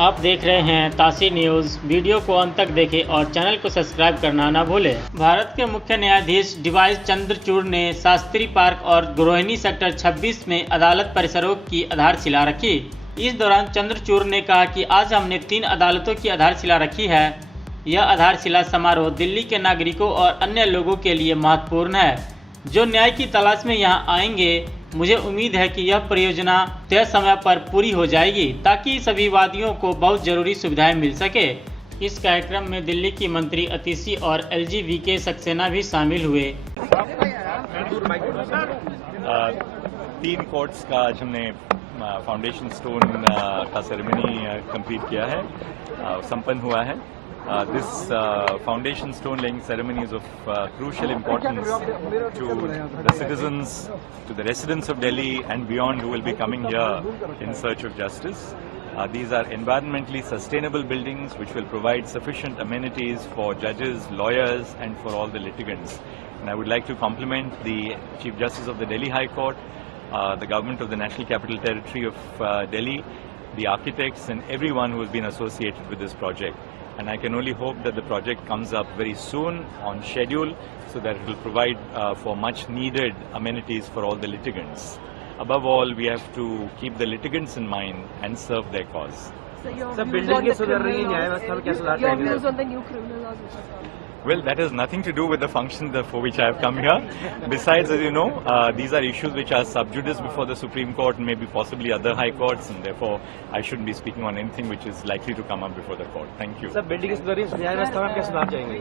आप देख रहे हैं तासी न्यूज़। वीडियो को अंत तक देखें और चैनल को सब्सक्राइब करना न भूलें। भारत के मुख्य न्यायाधीश डीवाई चंद्रचूड़ ने शास्त्री पार्क और रोहिणी सेक्टर 26 में अदालत परिसरों की आधारशिला रखी। इस दौरान चंद्रचूड़ ने कहा कि आज हमने 3 अदालतों की आधारशिला रखी है। यह आधारशिला समारोह दिल्ली के नागरिकों और अन्य लोगों के लिए महत्वपूर्ण है जो न्याय की तलाश में यहाँ आएंगे। मुझे उम्मीद है कि यह परियोजना तय समय पर पूरी हो जाएगी ताकि सभी वादियों को बहुत जरूरी सुविधाएं मिल सके। इस कार्यक्रम में दिल्ली की मंत्री अतिशी और LGVK सक्सेना भी शामिल हुए। 3 कोर्ट्स का आज हमने फाउंडेशन स्टोन का सेरेमनी कंप्लीट किया है, संपन्न हुआ है। This foundation stone laying ceremony is of crucial importance to the citizens, to the residents of Delhi and beyond who will be coming here in search of justice. These are environmentally sustainable buildings which will provide sufficient amenities for judges, lawyers and for all the litigants. And I would like to compliment the Chief Justice of the Delhi High Court, the government of the National Capital Territory of Delhi, the architects and everyone who has been associated with this project. And I can only hope that the project comes up very soon on schedule so that it will provide for much needed amenities for all the litigants. Above all, we have to keep the litigants in mind and serve their cause. So your views on the new criminal laws which have come? Well, that has nothing to do with the function for which I have come here. Besides, as you know, these are issues which are sub judice before the Supreme Court and maybe possibly other high courts, and therefore I shouldn't be speaking on anything which is likely to come up before the court. Thank you. Sir, building is very न्याय व्यवस्था में कैसे सुधार चाहेंगे?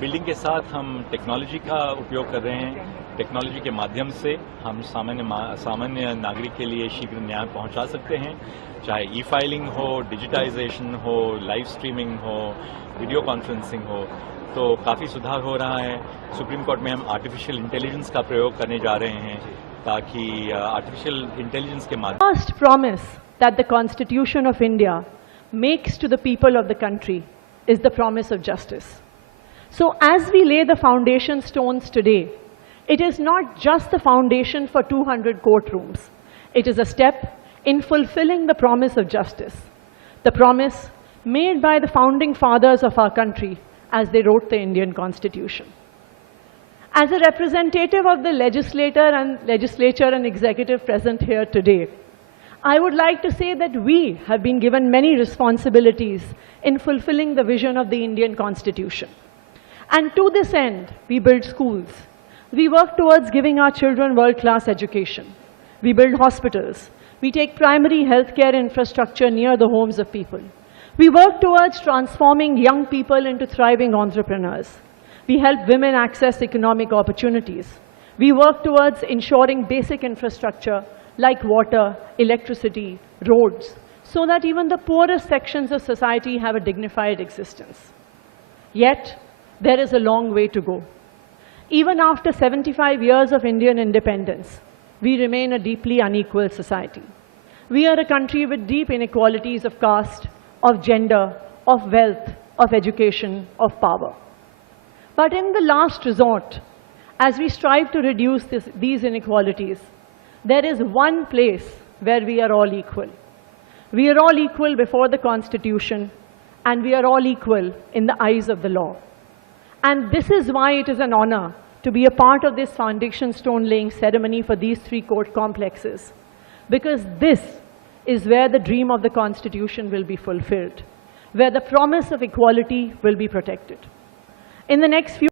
Building के साथ हम technology का उपयोग कर रहे हैं। टेक्नोलॉजी के माध्यम से हम सामान्य नागरिक के लिए शीघ्र न्याय पहुंचा सकते हैं, चाहे ई-फाइलिंग हो, डिजिटाइजेशन हो, लाइव स्ट्रीमिंग हो, वीडियो कॉन्फ्रेंसिंग हो, तो काफ़ी सुधार हो रहा है। सुप्रीम कोर्ट में हम आर्टिफिशियल इंटेलिजेंस का प्रयोग करने जा रहे हैं ताकि आर्टिफिशियल इंटेलिजेंस के माध्यम First promise that the Constitution of India makes to the people of the country is the promise of justice. So as we lay the foundation stones today, it is not just the foundation for 200 courtrooms. It is a step in fulfilling the promise of justice, the promise made by the founding fathers of our country as they wrote the Indian Constitution. As a representative of the legislature and executive present here today, I would like to say that we have been given many responsibilities in fulfilling the vision of the Indian Constitution. And to this end, we build schools. We work towards giving our children world-class education. We build hospitals. We take primary healthcare infrastructure near the homes of people. We work towards transforming young people into thriving entrepreneurs. We help women access economic opportunities. We work towards ensuring basic infrastructure like water, electricity, roads, so that even the poorest sections of society have a dignified existence. Yet, there is a long way to go. Even after 75 years of Indian independence, we remain a deeply unequal society. We are a country with deep inequalities of caste, of gender, of wealth, of education, of power. But in the last resort, as we strive to reduce these inequalities, there is one place where we are all equal. We are all equal before the Constitution, and we are all equal in the eyes of the law. And this is why it is an honor to be a part of this foundation stone laying ceremony for these 3 court complexes, because this is where the dream of the Constitution will be fulfilled, where the promise of equality will be protected. In the next few